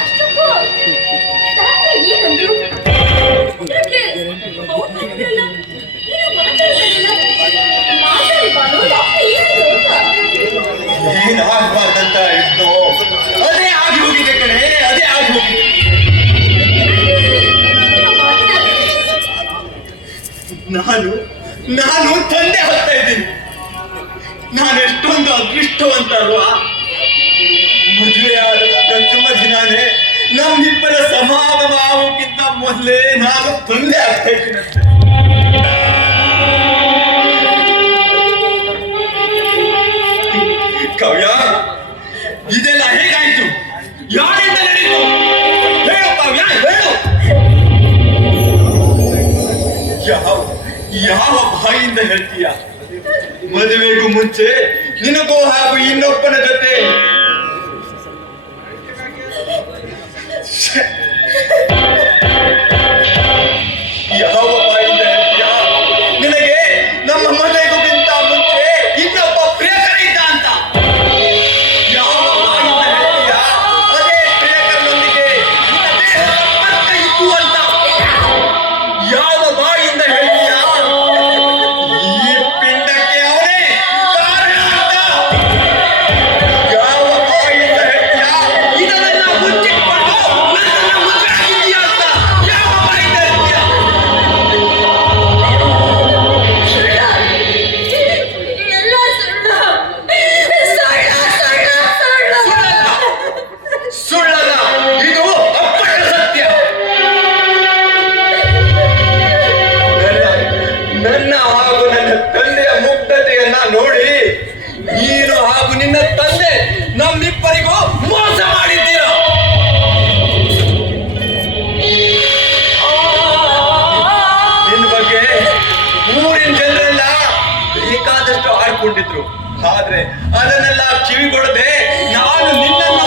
ಅಷ್ಟಕ್ಕೂ ಮಾಡಿದ್ರಲ್ಲ, ಏನು. ಮಾತಾಡಿ ಅದೇ ಆಗಿ ಹೋಗಿದೆ ಅದೇ ಆಗಿ ನಾನು ನಾನು ತಂದೆ ಹೋಗ್ತಾ ಇದ್ದೀನಿ ನಾನು ಎಷ್ಟೊಂದು ಅದೃಷ್ಟವಂತ ಅಲ್ವಾ ಮದುವೆ ಆದ ಪ್ರಥಮ ದಿನಾನೇ ನಮ್ಮಿಬ್ಬರ ಸಮಾಗಮ ಆಗೋಕ್ಕಿಂತ ಮೊದಲೇ ನಾನು ತೊಂದರೆ ಆಗ್ತಾ ಇದ್ದೀನಂತೆ ಕವ್ಯ, ಇದೆಲ್ಲ ಹೇಗಾಯ್ತು? ಯಾರಿಂದ ನಡೀತು? ಹೇಳು ಕವ್ಯ, ಹೇಳು. ಯಾವ ಯಾವ ಬಾಯಿಂದ ಹೇಳ್ತೀಯ ಮದುವೆಗೂ ಮುಂಚೆ ನಿನಗೂ ಹಾಗೂ ಇನ್ನೊಬ್ಬನ ಜೊತೆ shit. ಮುಂಚೆ ನಮ್ಮಿಬ್ಬರಿಗೂ ಮೋಸ ಮಾಡಿದ್ದೀರ? ನಿನ್ನ ಬಗ್ಗೆ ಊರಿನ ಜನರೆಲ್ಲ ಬೇಕಾದಷ್ಟು ಆಡ್ಕೊಂಡಿದ್ರು. ಆದ್ರೆ ಅದನ್ನೆಲ್ಲ ಕಿವಿಗೊಡದೆ ನಾನು ನಿನ್ನನ್ನು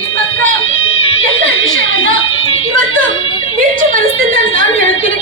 ನಿಮ್ಮ ಹತ್ರ ಎಲ್ಲ ವಿಷಯವನ್ನ ಇವತ್ತು ನಿಜ ಮನಸ್ಸಿಂದ ನಾನು ಹೇಳ್ತೀನಿ.